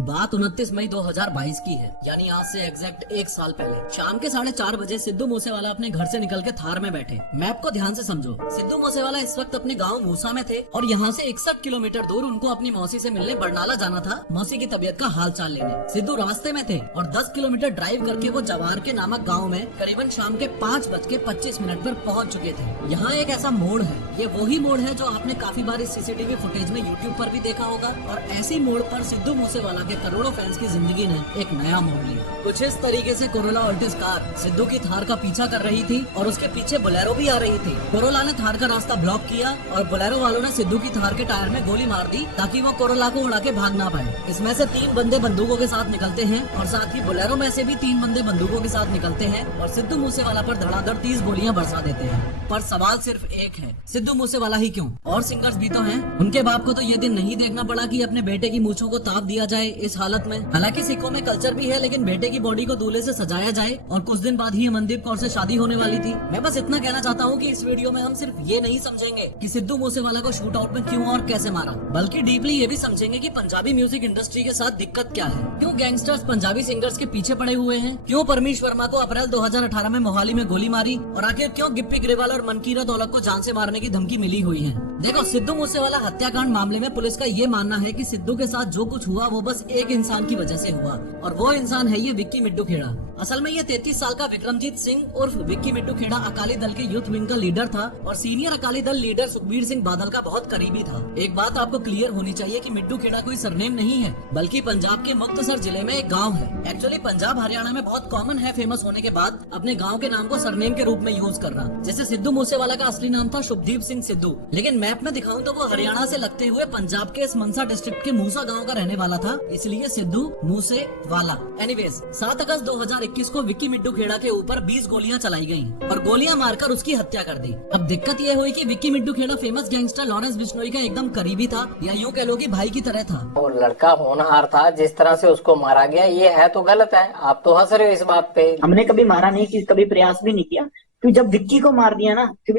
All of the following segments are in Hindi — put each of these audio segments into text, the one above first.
बात 29 मई 2022 की है, यानी आज से एग्जैक्ट एक साल पहले शाम के 4:30 बजे सिद्धू मूसेवाला अपने घर से निकल के थार में बैठे। मैप को ध्यान से समझो। सिद्धू मूसेवाला इस वक्त अपने गांव मूसा में थे और यहाँ से 61 किलोमीटर दूर उनको अपनी मौसी से मिलने बरनाला जाना था, मौसी की तबीयत का हाल चाल लेने। सिद्धू रास्ते में थे और 10 किलोमीटर ड्राइव करके वो जवार के नामक गाँव में करीबन शाम के 5:25 पर पहुँच चुके थे। यहाँ एक ऐसा मोड़ है, ये वही मोड़ है जो आपने काफी बार इस सीसीटीवी फुटेज में यूट्यूब पर भी देखा होगा, और ऐसी मोड़ पर सिद्धू मूसेवाला के करोड़ों फैंस की जिंदगी ने एक नया मोड़ लिया। कुछ इस तरीके से कोरोला ऑल्टिस कार सिद्धू की थार का पीछा कर रही थी और उसके पीछे बोलेरो भी आ रही थी। कोरोला ने थार का रास्ता ब्लॉक किया और बोलेरो वालों ने सिद्धू की थार के टायर में गोली मार दी ताकि वो कोरोला को उड़ा के भाग ना पाए। इसमें से 3 बंदे बंदूकों के साथ निकलते हैं और साथ ही बोलेरो में से भी 3 बंदे बंदूकों के साथ निकलते हैं और सिद्धू मूसेवाला पर धड़ाधड़ 30 गोलियां बरसा देते हैं। पर सवाल सिर्फ एक है, सिद्धू मूसेवाला ही क्यों? और सिंगर्स भी तो हैं। उनके बाप को तो ये दिन नहीं देखना पड़ा कि अपने बेटे की मूंछों को ताप दिया जाए इस हालत में। हालांकि सिखों में कल्चर भी है, लेकिन बेटे की बॉडी को दूल्हे से सजाया जाए और कुछ दिन बाद ही अमनदीप कौर से शादी होने वाली थी। मैं बस इतना कहना चाहता हूँ कि इस वीडियो में हम सिर्फ ये नहीं समझेंगे कि सिद्धू मूसेवाला को शूट आउट में क्यों और कैसे मारा, बल्कि डीपली ये भी समझेंगे कि पंजाबी म्यूजिक इंडस्ट्री के साथ दिक्कत क्या है, क्यों गैंगस्टर्स पंजाबी सिंगर्स के पीछे पड़े हुए हैं, क्यों परमीश वर्मा को अप्रैल 2018 में मोहाली में गोली मारी और आखिर क्यों गिप्पी ग्रेवाल और मनकीरत औलख को जान से मारने की धमकी मिली हुई है। देखो, सिद्धू मूसेवाला हत्याकांड मामले में पुलिस का ये मानना है कि सिद्धू के साथ जो कुछ हुआ वो बस एक इंसान की वजह से हुआ, और वो इंसान है ये विक्की मिड्डू खेड़ा। असल में ये 33 साल का विक्रमजीत सिंह उर्फ विक्की मिड्डू खेड़ा अकाली दल के यूथ विंग का लीडर था और सीनियर अकाली दल लीडर सुखबीर सिंह बादल का बहुत करीबी था। एक बात आपको क्लियर होनी चाहिए कि मिड्डू खेड़ा कोई सरनेम नहीं है, बल्कि पंजाब के मुक्तसर जिले में एक गाँव है। एक्चुअली पंजाब हरियाणा में बहुत कॉमन है फेमस होने के बाद अपने गाँव के नाम को सरनेम के रूप में यूज करना। जैसे सिद्धू मूसेवाला का असली नाम था शुभदीप सिंह सिद्धू, लेकिन मैप में दिखाऊं तो वो हरियाणा से लगते हुए पंजाब के इस मनसा डिस्ट्रिक्ट के मूसा गांव का रहने वाला था, इसलिए सिद्धू मूसेवाला। एनीवेज, 7 अगस्त 2021 को विक्की मिड्डू खेड़ा के ऊपर 20 गोलियां चलाई गयी और गोलियां मारकर उसकी हत्या कर दी। अब दिक्कत ये हुई कि Vicky Middukhera famous gangster Lawrence Bishnoi का एकदम करीबी था, या यूँ कह लो कि भाई की तरह था। वो लड़का होनहार था, जिस तरह से उसको मारा गया ये है तो गलत है। आप तो हंस रहे हो इस बात पे। हमने कभी मारा नहीं, कि कभी प्रयास भी नहीं किया, तो जब विक्की को मार दिया ना, फिर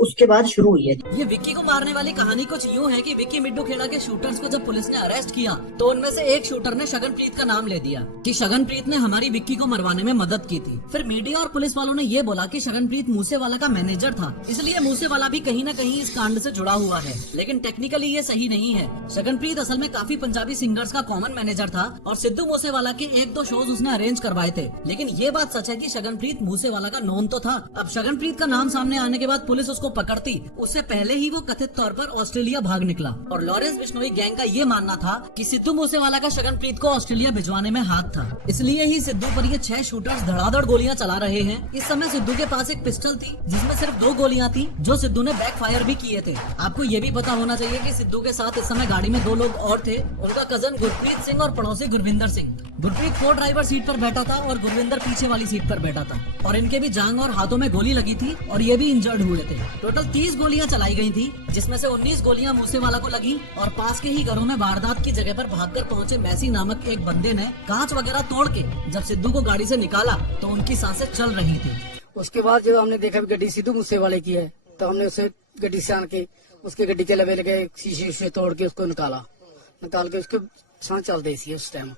उसके बाद शुरू हुई है। ये विक्की को मारने वाली कहानी कुछ यूँ है कि विक्की मिड्डू खेड़ा के शूटर्स को जब पुलिस ने अरेस्ट किया तो उनमें से एक शूटर ने शगनप्रीत का नाम ले दिया कि शगनप्रीत ने हमारी विक्की को मरवाने में मदद की थी। फिर मीडिया और पुलिस वालों ने ये बोला कि शगनप्रीत मूसेवाला का मैनेजर था, इसलिए मूसेवाला भी कहीं न कहीं इस कांड से जुड़ा हुआ है। लेकिन टेक्निकली ये सही नहीं है। शगनप्रीत असल में काफी पंजाबी सिंगर्स का कॉमन मैनेजर था और सिद्धू मूसेवाला के 1-2 शोज उसने अरेंज करवाए थे। लेकिन ये बात सच है कि शगनप्रीत मूसेवाला का नोन तो था। अब शगनप्रीत का नाम सामने आने के बाद पुलिस उसको पकड़ती, उससे पहले ही वो कथित तौर पर ऑस्ट्रेलिया भाग निकला। और लॉरेंस बिश्नोई गैंग का ये मानना था कि सिद्धू मूसेवाला का शगनप्रीत को ऑस्ट्रेलिया भिजवाने में हाथ था, इसलिए ही सिद्धू पर ये 6 शूटर्स धड़ाधड़ गोलियां चला रहे हैं। इस समय सिद्धू के पास एक पिस्टल थी जिसमें सिर्फ 2 गोलियां थी, जो सिद्धू ने बैक फायर भी किए थे। आपको ये भी पता होना चाहिए कि सिद्धू के साथ इस समय गाड़ी में 2 लोग और थे, उनका कजन गुरप्रीत सिंह और पड़ोसी गुरविंदर सिंह। गुरप्रीत को ड्राइवर सीट पर बैठा था और गुरविंदर पीछे वाली सीट पर बैठा था, और इनके भी जांग और हाथों में गोली लगी थी और ये भी इंजर्ड हुए थे। टोटल 30 गोलियां चलाई गई थी, जिसमें से 19 गोलियां मूसेवाला को लगी और पास के ही घरों में वारदात की जगह पर भागकर पहुंचे मैसी नामक एक बंदे ने कांच वगैरह तोड़ के जब सिद्धू को गाड़ी से निकाला तो उनकी सांसें चल रही थी। उसके बाद जब हमने देखा गड्डी सिद्धू मूसेवाले की है तो हमने उसे गड्डी से आन के उसके गड्डी के लबे लगे शीशे तोड़ के उसको निकाल के उसके सांस चल रही थी। उस टाइम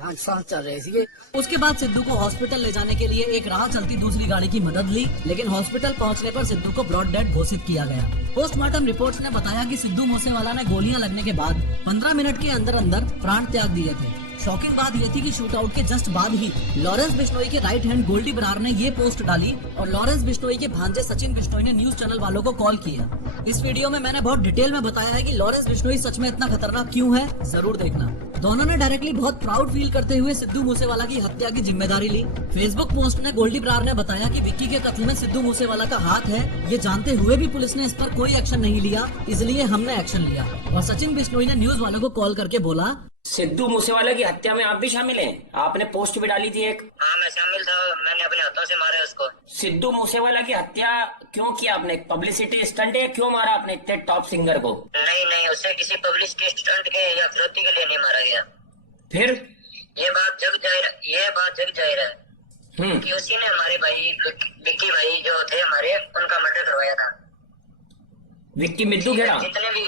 हाँ, सांस चल रही थी। उसके बाद सिद्धू को हॉस्पिटल ले जाने के लिए एक राह चलती दूसरी गाड़ी की मदद ली, लेकिन हॉस्पिटल पहुंचने पर सिद्धू को ब्रॉड डेड घोषित किया गया। पोस्टमार्टम रिपोर्ट्स ने बताया कि सिद्धू मूसेवाला ने गोलियां लगने के बाद 15 मिनट के अंदर अंदर प्राण त्याग दिए थे। शॉकिंग बात यह थी कि शूट आउट के जस्ट बाद ही लॉरेंस बिश्नोई के राइट हैंड गोल्डी बरार ने ये पोस्ट डाली और लॉरेंस बिश्नोई के भांजे सचिन बिश्नोई ने न्यूज चैनल वालों को कॉल किया। इस वीडियो में मैंने बहुत डिटेल में बताया है कि लॉरेंस बिश्नोई सच में इतना खतरनाक क्यों है, जरूर देखना। दोनों ने डायरेक्टली बहुत प्राउड फील करते हुए सिद्धू मूसेवाला की हत्या की जिम्मेदारी ली। फेसबुक पोस्ट में गोल्डी बरार ने बताया कि विक्की के कत्ल में सिद्धू मूसेवाला का हाथ है, ये जानते हुए भी पुलिस ने इस पर कोई एक्शन नहीं लिया, इसलिए हमने एक्शन लिया। और सचिन बिश्नोई ने न्यूज वालों को कॉल करके बोला, सिद्धू मूसेवाला की हत्या में आप भी शामिल हैं? आपने पोस्ट भी डाली थी एक। हाँ, मैं शामिल था, मैंने अपने हाथों से मारा उसको। सिद्धू मूसेवाला की हत्या क्यों किया आपने? पब्लिसिटी स्टंट है? क्यों मारा आपने इतने टॉप सिंगर को? नहीं, उसे किसी पब्लिसिटी स्टंट के या फिरौती के लिए नहीं मारा गया। फिर ये बात जग जाहिर है कि उसी ने हमारे भाई विक्की भाई जो थे हमारे, उनका मर्डर करवाया था। विक्की मिड्डू खेड़ा? जितने भी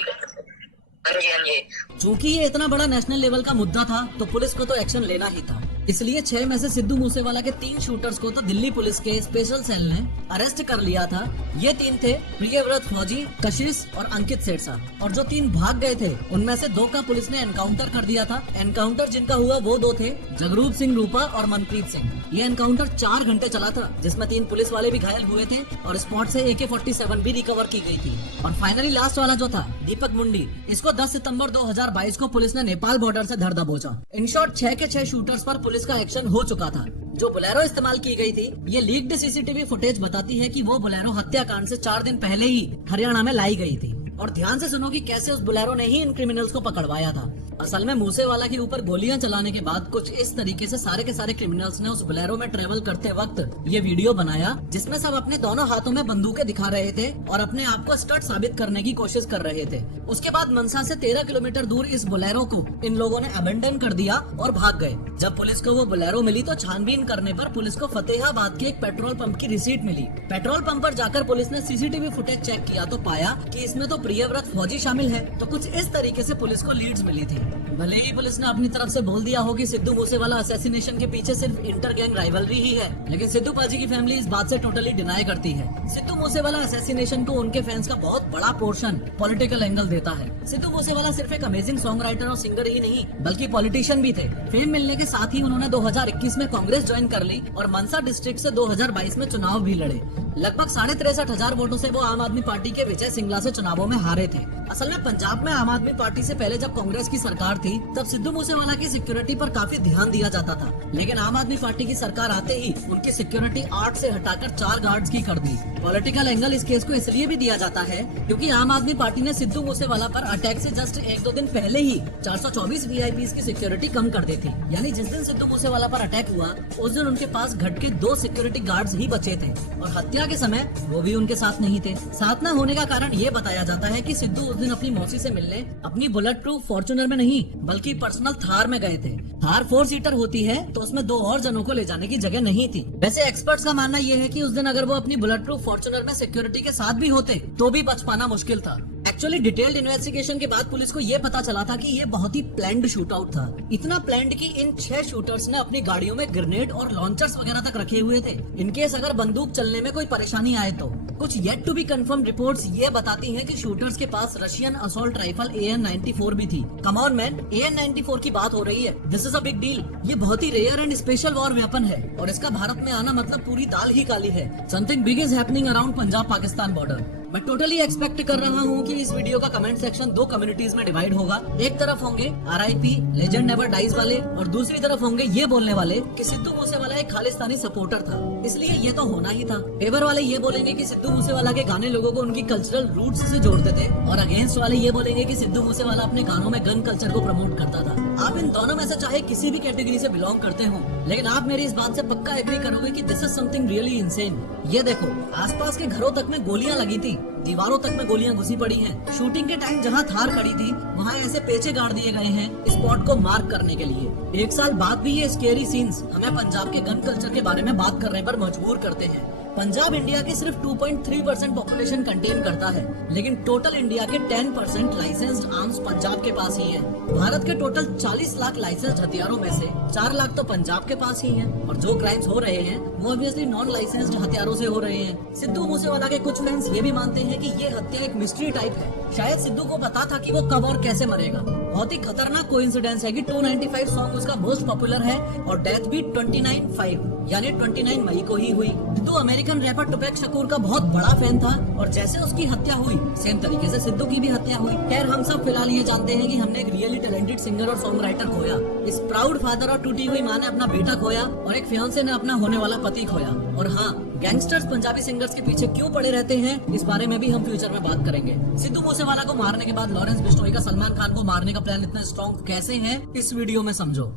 हाँ जी हाँ जी। चूंकि ये इतना बड़ा नेशनल लेवल का मुद्दा था तो पुलिस को तो एक्शन लेना ही था। इसलिए 6 में से सिद्धू मूसेवाला के 3 शूटर्स को तो दिल्ली पुलिस के स्पेशल सेल ने अरेस्ट कर लिया था। ये 3 थे प्रियव्रत फौजी, कशिश और अंकित सेठसा। और जो 3 भाग गए थे उनमें से 2 का पुलिस ने एनकाउंटर कर दिया था। एनकाउंटर जिनका हुआ वो 2 थे, जगरूप सिंह रूपा और मनप्रीत सिंह। ये एनकाउंटर 4 घंटे चला था, जिसमें 3 पुलिस वाले भी घायल हुए थे और स्पॉट से AK-47 भी रिकवर की गई थी। और फाइनली लास्ट वाला जो था दीपक मुंडी, इसको 10 सितंबर 2022 को पुलिस ने नेपाल बॉर्डर से धर दबोचा। इन शॉर्ट 6 के 6 शूटर्स पर पुलिस का एक्शन हो चुका था। जो बोलेरो इस्तेमाल की गई थी, ये लीक्ड सीसीटीवी फुटेज बताती है कि वो बोलेरो हत्याकांड से 4 दिन पहले ही हरियाणा में लाई गई थी। और ध्यान से सुनो कि कैसे उस बोलेरो ने ही इन क्रिमिनल्स को पकड़वाया था। असल में मूसेवाला के ऊपर गोलियां चलाने के बाद कुछ इस तरीके से सारे के सारे क्रिमिनल्स ने उस बोलेरो में ट्रेवल करते वक्त ये वीडियो बनाया, जिसमें सब अपने दोनों हाथों में बंदूकें दिखा रहे थे और अपने आप को स्टड साबित करने की कोशिश कर रहे थे। उसके बाद मनसा से 13 किलोमीटर दूर इस बोलेरो को इन लोगों ने अबेंडन कर दिया और भाग गए। जब पुलिस को वो बोलेरो मिली तो छानबीन करने पर पुलिस को फतेहाबाद के एक पेट्रोल पंप की रिसीट मिली। पेट्रोल पंप पर जाकर पुलिस ने सीसीटीवी फुटेज चेक किया तो पाया कि इसमें तो प्रियव्रत फौजी शामिल है। तो कुछ इस तरीके से पुलिस को लीड्स मिली थी। भले ही पुलिस ने अपनी तरफ से बोल दिया हो कि सिद्धू मूसेवाला असैसिनेशन के पीछे सिर्फ इंटर गैंग राइवलरी ही है, लेकिन सिद्धू पाजी की फैमिली इस बात से टोटली डिनाई करती है। सिद्धू मूसेवाला असैसिनेशन को उनके फैंस का बहुत बड़ा पोर्शन पॉलिटिकल एंगल देता है। सिद्धू मूसेवाला सिर्फ एक अमेजिंग सॉन्ग राइटर और सिंगर ही नहीं बल्कि पॉलिटिशियन भी थे। फेम मिलने के साथ ही उन्होंने 2021 में कांग्रेस ज्वाइन कर ली और मनसा डिस्ट्रिक्ट से 2022 में चुनाव भी लड़े। लगभग 63,500 वोटों से वो आम आदमी पार्टी के विजय सिंगला से चुनावों में हारे थे। असल में पंजाब में आम आदमी पार्टी से पहले जब कांग्रेस की सरकार थी तब सिद्धू मूसेवाला की सिक्योरिटी पर काफी ध्यान दिया जाता था, लेकिन आम आदमी पार्टी की सरकार आते ही उनकी सिक्योरिटी 8 से हटाकर 4 गार्ड्स की कर दी। पॉलिटिकल एंगल इस केस को इसलिए भी दिया जाता है क्योंकि आम आदमी पार्टी ने सिद्धू मूसेवाला पर अटैक से जस्ट 1-2 दिन पहले ही 424 VIPs की सिक्योरिटी कम कर दी थी। यानी जिस दिन सिद्धू मूसेवाला पर अटैक हुआ उस दिन उनके पास घट के 2 सिक्योरिटी गार्ड्स ही बचे थे और हत्या के समय वो भी उनके साथ नहीं थे। साथ न होने का कारण ये बताया जाता है कि सिद्धू उस दिन अपनी मौसी से मिलने अपनी बुलेट प्रूफ फॉर्च्यूनर में नहीं बल्कि पर्सनल थार में गए थे। थार 4 सीटर होती है तो उसमें 2 और जनों को ले जाने की जगह नहीं थी। वैसे एक्सपर्ट्स का मानना ये है कि उस दिन अगर वो अपनी बुलेट प्रूफ फॉर्च्यूनर में सिक्योरिटी के साथ भी होते तो भी बच पाना मुश्किल था। एक्चुअली डिटेल्ड इन्वेस्टिगेशन के बाद पुलिस को ये पता चला था कि ये बहुत ही प्लान्ड शूट आउट था। इतना प्लान्ड कि इन 6 शूटर्स ने अपनी गाड़ियों में ग्रेनेड और लॉन्चर्स वगैरह तक रखे हुए थे, इनकेस अगर बंदूक चलने में कोई परेशानी आए तो। कुछ yet to be confirm reports ये बताती हैं कि शूटर्स के पास रशियन असॉल्ट राइफल AN-94 भी थी। कम ऑन मैन, AN-94 की बात हो रही है, this is a big deal. ये बहुत ही rare and special war weapon है और इसका भारत में आना मतलब पूरी दाल ही काली है। Something big is happening around Punjab Pakistan border. मैं टोटली एक्सपेक्ट कर रहा हूँ कि इस वीडियो का कमेंट सेक्शन 2 कम्युनिटीज में डिवाइड होगा। एक तरफ होंगे RIP लेजेंड नेवर डाइज वाले और दूसरी तरफ होंगे ये बोलने वाले कि सिद्धू मूसेवाला एक खालिस्तानी सपोर्टर था, इसलिए ये तो होना ही था। फेवर वाले ये बोलेंगे कि सिद्धू मूसेवाला के गाने लोगों को उनकी कल्चरल रूट्स से जोड़ते थे और अगेंस्ट वाले ये बोलेंगे कि सिद्धू मूसेवाला अपने गानों में गन कल्चर को प्रमोट करता था। आप इन दोनों में से चाहे किसी भी कैटेगरी से बिलोंग करते हो, लेकिन आप मेरी इस बात से पक्का एग्री करोगे कि this is something really insane. ये देखो, आसपास के घरों तक में गोलियां लगी थी, दीवारों तक में गोलियां घुसी पड़ी हैं। शूटिंग के टाइम जहां थार खड़ी थी वहां ऐसे पेचे गाड़ दिए गए हैं स्पॉट को मार्क करने के लिए। 1 साल बाद भी ये स्केरी सीन्स हमें पंजाब के गन कल्चर के बारे में बात करने पर मजबूर करते हैं। पंजाब इंडिया की सिर्फ 2.3% पॉपुलेशन कंटेन करता है, लेकिन टोटल इंडिया के 10% लाइसेंस्ड आर्म्स पंजाब के पास ही है। भारत के टोटल 40 लाख लाइसेंस्ड हथियारों में से 4 लाख तो पंजाब के पास ही हैं और जो क्राइम्स हो रहे हैं वो ऑब्वियसली नॉन लाइसेंस्ड हथियारों से हो रहे हैं। सिद्धू मूसेवाला के कुछ फैंस ये भी मानते हैं कि ये हत्या एक मिस्ट्री टाइप है। शायद सिद्धू को पता था कि वो कब और कैसे मरेगा। बहुत ही खतरनाक कोइंसिडेंस है कि 295 सॉन्ग उसका मोस्ट पॉपुलर है और डेथ भी 29/5 यानी 29 मई को ही हुई। सिद्धू अमेरिकन रैपर टुपैक शकूर का बहुत बड़ा फैन था और जैसे उसकी हत्या हुई सेम तरीके से सिद्धू की भी हत्या हुई। खैर, हम सब फिलहाल ये जानते हैं कि हमने एक रियली टैलेंटेड सिंगर और सॉन्ग राइटर खोया। इस प्राउड फादर और टूटी हुई माँ ने अपना बेटा खोया और एक फियांसे ने अपना होने वाला पति खोया। और हाँ, गैंगस्टर्स पंजाबी सिंगर्स के पीछे क्यों पड़े रहते हैं इस बारे में भी हम फ्यूचर में बात करेंगे। सिद्धू मूसेवाला को मारने के बाद लॉरेंस बिश्नोई का सलमान खान को मारने का प्लान इतना स्ट्रॉन्ग कैसे है इस वीडियो में समझो।